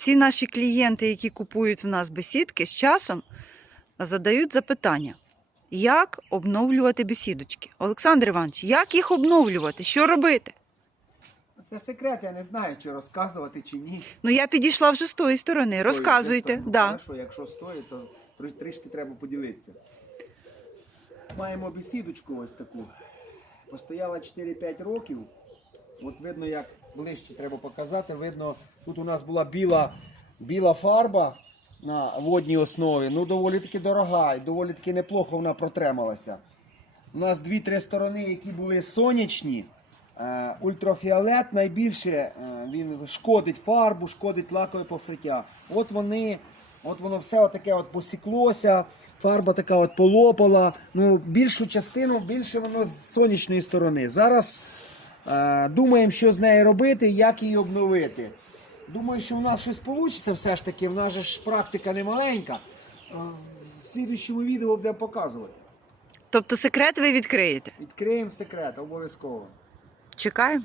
всі наші клієнти, які купують в нас бесідки, з часом задають запитання, як обновлювати бесідочки. Олександр Іванович, як їх обновлювати? Що робити? Це секрет, я не знаю, чи розказувати, чи ні. Ну я підійшла вже з тої сторони. Розказуйте. Стоїть, Да. Хорошо, якщо стоїть, то трішки треба поділитися. Маємо бесідочку ось таку. Постояла 4-5 років. От видно, як ближче треба показати. Видно, тут у нас була біла, біла фарба на водній основі. Ну, доволі таки дорога і доволі таки неплохо вона протрималася. У нас дві-три сторони, які були сонячні. Е, Ультрафіолет найбільше е, він шкодить фарбу, шкодить лакове покриття. От вони, от воно все таке от посіклося, фарба така от полопала. Ну, більшу частину більше воно з сонячної сторони. Зараз думаємо, що з нею робити, як її обновити. Думаю, що у нас щось вийде все ж таки. В нас же ж практика не маленька. Е, В слідчому відео будемо показувати. Тобто секрет ви відкриєте. Відкриємо секрет обов'язково. Чекаємо.